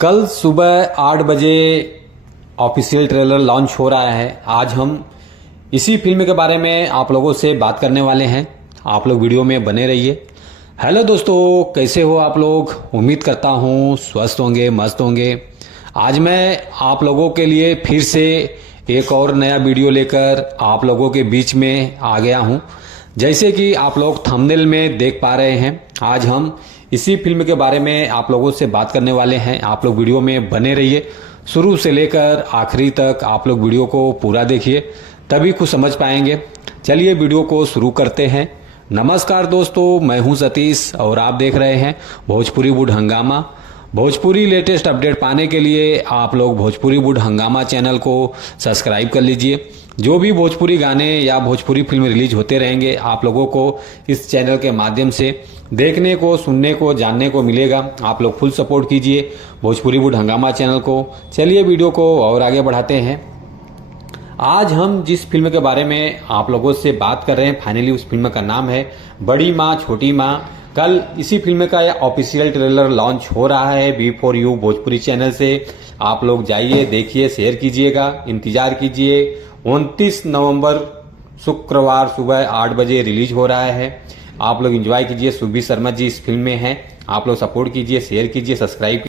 कल सुबह 8 बजे ऑफिशियल ट्रेलर लॉन्च हो रहा है। आज हम इसी फिल्म के बारे में आप लोगों से बात करने वाले हैं। आप लोग वीडियो में बने रहिए। हेलो दोस्तों, कैसे हो आप लोग? उम्मीद करता हूँ स्वस्थ होंगे, मस्त होंगे। आज मैं आप लोगों के लिए फिर से एक और नया वीडियो लेकर आप लोगों के बीच में आ गया हूँ। जैसे कि आप लोग थंबनेल में देख पा रहे हैं, आज हम इसी फिल्म के बारे में आप लोगों से बात करने वाले हैं। आप लोग वीडियो में बने रहिए, शुरू से लेकर आखिरी तक आप लोग वीडियो को पूरा देखिए, तभी कुछ समझ पाएंगे। चलिए वीडियो को शुरू करते हैं। नमस्कार दोस्तों, मैं हूं सतीश और आप देख रहे हैं भोजपुरी वुड हंगामा। भोजपुरी लेटेस्ट अपडेट पाने के लिए आप लोग भोजपुरी वुड हंगामा चैनल को सब्सक्राइब कर लीजिए। जो भी भोजपुरी गाने या भोजपुरी फिल्म रिलीज होते रहेंगे, आप लोगों को इस चैनल के माध्यम से देखने को, सुनने को, जानने को मिलेगा। आप लोग फुल सपोर्ट कीजिए भोजपुरी वुड हंगामा चैनल को। चलिए वीडियो को और आगे बढ़ाते हैं। आज हम जिस फिल्म के बारे में आप लोगों से बात कर रहे हैं, फाइनली उस फिल्म का नाम है बड़ी माँ छोटी माँ। कल इसी फिल्म का ऑफिशियल ट्रेलर लॉन्च हो रहा है B4U भोजपुरी चैनल से। आप लोग जाइए, देखिए, शेयर कीजिएगा, इंतजार कीजिए। 29 नवंबर शुक्रवार सुबह 8 बजे रिलीज हो रहा है। आप लोग एंजॉय कीजिए। सुबीर शर्मा जी इस फिल्म में हैं। आप लोग सपोर्ट कीजिए, शेयर कीजिए, सब्सक्राइब